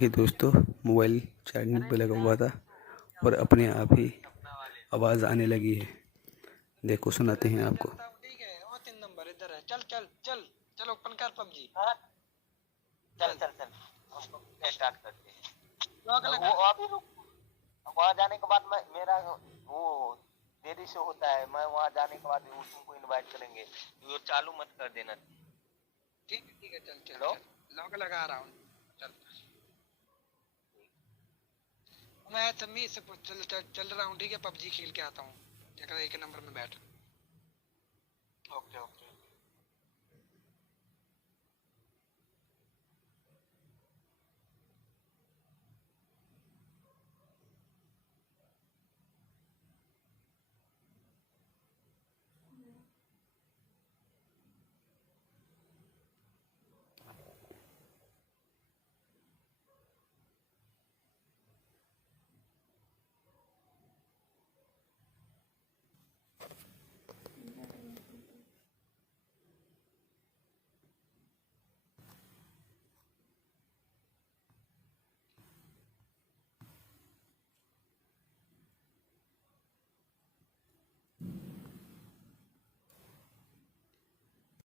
देखिए दोस्तों, mobile charging पे लगा हुआ था और अपने आप ही आवाज़ आने लगी है। देखो सुनाते हैं आपको। ठीक है, वो 3 नंबर इधर है। चल चल चल चल, ओपन कर पबजी। चल चल चल उसको स्टार्ट करते हैं। लॉक लगा। वो अभी रुक, वहाँ जाने के बाद मैं मेरा वो देरी से होता है, मैं वहाँ जाने के बाद वो तुमको इनवाइट करेंगे, वो चालू मत कर देना। ठीक है, चल चल लॉक लगा रहा हूँ। चल मैं तमीज से चल रहा हूँ। ठीक है, पबजी खेल के आता हूँ। एक नंबर में बैठ। Okay okay.